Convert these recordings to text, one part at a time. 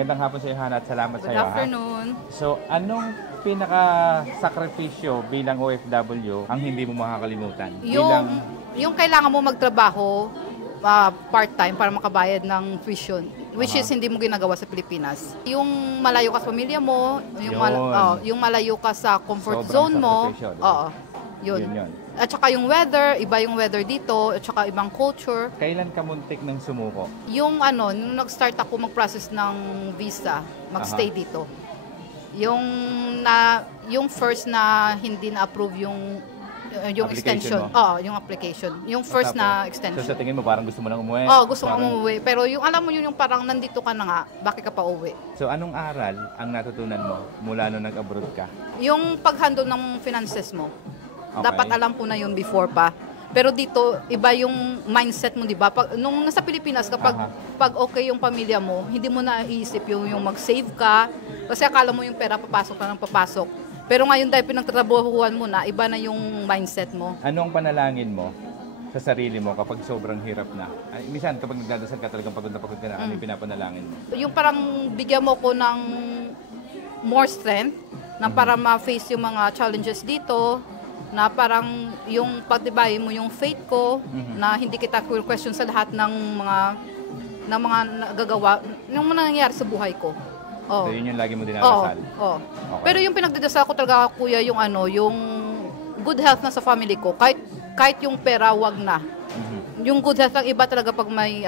Magandang hapon sa iyo, Hana, at salamat sa Good iyo. afternoon. So, anong pinaka-sakripisyo bilang OFW ang hindi mo makakalimutan? Yung kailangan mo magtrabaho part-time para makabayad ng tuition, which is hindi mo ginagawa sa Pilipinas. Yung malayo ka sa pamilya mo, yung malayo ka sa comfort Sobrang zone mo, sakripisyo, diba? oo, yun. Yun. At saka yung weather, iba yung weather dito, at saka ibang culture. Kailan ka muntik ng sumuko? Yung nung nag-start ako mag-process ng visa, mag-stay dito. Yung first na hindi na-approve yung extension. Yung application. Yung first na extension. So sa tingin mo parang gusto mo nang umuwi? Gusto ko umuwi. Pero yung alam mo yung parang nandito ka na nga, bakit ka pa uwi? So anong aral ang natutunan mo mula nung nag-abroad ka? Yung pag-handle ng finances mo. Okay. Dapat alam ko na yun before pa. Pero dito, iba yung mindset mo, di ba? Nung nasa Pilipinas, pag okay yung pamilya mo, hindi mo na iisip yung mag-save ka. Kasi akala mo yung pera, papasok ka ng papasok. Pero ngayon dahil pinagtatrabahuan mo na, iba na yung mindset mo. Ano ang panalangin mo sa sarili mo kapag sobrang hirap na? Minsan, kapag nagdadasal ka talagang pagod ka na, ano yung pinapanalangin mo? Yung parang bigyan mo ko ng more strength na para ma-face yung mga challenges dito, na parang yung pagtibayin mo yung faith ko, na hindi kita question sa lahat ng mga nagagawa, yung mga nangyayari sa buhay ko. So yun yung lagi mo dinarasal? Oo. Okay. Pero yung pinagdadasal ko talaga, kuya, yung yung good health na sa family ko, kahit yung pera, wag na. Yung good health ang iba talaga pag may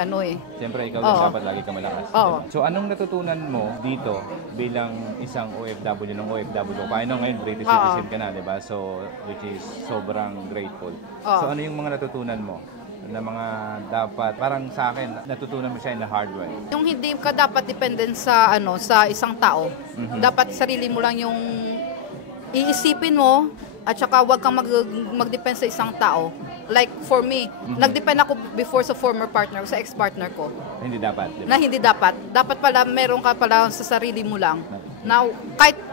Siyempre, ikaw din dapat lagi ka malakas. Diba? So, anong natutunan mo dito bilang isang OFW ng OFW? Paano ngayon, British citizen ka na, di ba? So, which is sobrang grateful. So, ano yung mga natutunan mo na mga dapat, parang sa akin, natutunan mo siya in the hard way? Yung hindi ka dapat dependent sa, sa isang tao. Dapat sarili mo lang yung iisipin mo, at saka huwag kang mag-depend sa isang tao. Like for me, nag-depend ako before sa former partner, sa ex-partner ko. Hindi dapat. Diba? Na hindi dapat. Dapat pala, meron ka pala sa sarili mo lang. Now,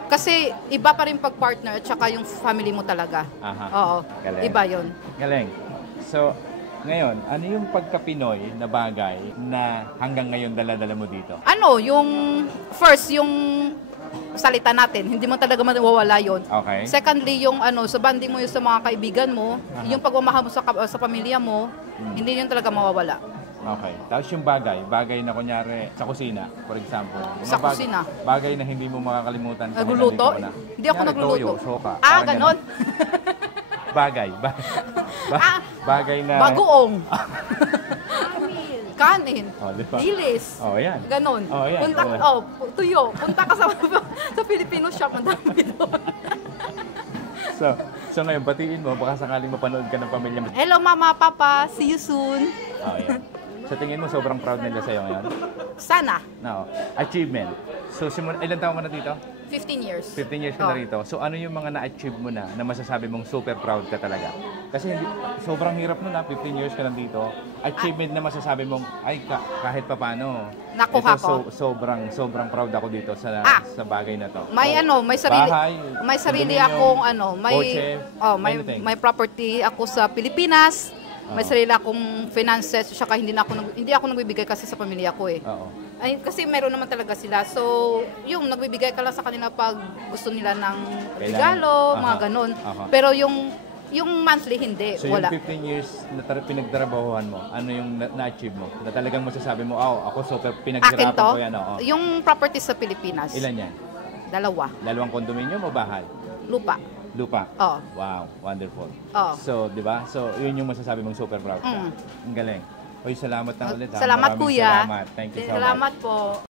kasi iba pa rin pag-partner at saka yung family mo talaga. Oo. Galing. Iba yun. Galing. So, ngayon, ano yung pagka-Pinoy na bagay na hanggang ngayon dala-dala mo dito? Yung first, yung salita natin, hindi mo talaga mawawala yun. Okay. Secondly, yung sa banding mo yung sa mga kaibigan mo, yung pagmamahal mo sa pamilya mo, hindi yun talaga mawawala. Okay. Tapos yung bagay na kunyari sa kusina, for example. Sa kusina? Bagay na hindi mo makakalimutan. Nagluluto? Hindi ako nagluluto. Toyo, soka. Ganon. Bagay na... Bagoong. Kanin. Diba? Dilis. Yan. Ganon. Yan. Tuyo. Punta ka sa Filipino shop, ang dami doon. So ngayon, batiin mo, baka sakaling mapanood ka ng pamilya mo. Hello, Mama, Papa. See you soon. Yan. Sa tingin mo, sobrang proud nila sa'yo ngayon? Sana. No. Achievement. So, ilan taon ka na dito? 15 years. 15 years ka na rito. So, ano yung mga na-achieve mo na masasabi mong super proud ka talaga? Kasi sobrang hirap nun 15 years ka na dito. Achievement na masasabi mong, kahit papano. Nakuha ko. Sobrang proud ako dito sa bagay na to. May sarili akong kotse, may property ako sa Pilipinas. May sarili akong finances, saka hindi ako nagbibigay kasi sa pamilya ko . Kasi meron naman talaga sila. So, yung nagbibigay ka lang sa kanila pag gusto nila ng regalo, mga ganon. Pero yung monthly, hindi. So, wala. yung 15 years na pinagtrabahuhan mo, ano yung na-achieve mo? Na talagang masasabi mo, ako super pinaghirapan ko yan. Yung property sa Pilipinas. Ilan yan? 2. 2 kondominium o bahay? Lupa. Wow, wonderful. So, di ba? So, yun yung masasabi mong super proud ka. Ang galing. Salamat na ulit. Salamat, kuya. Salamat. Thank you so much. Salamat po.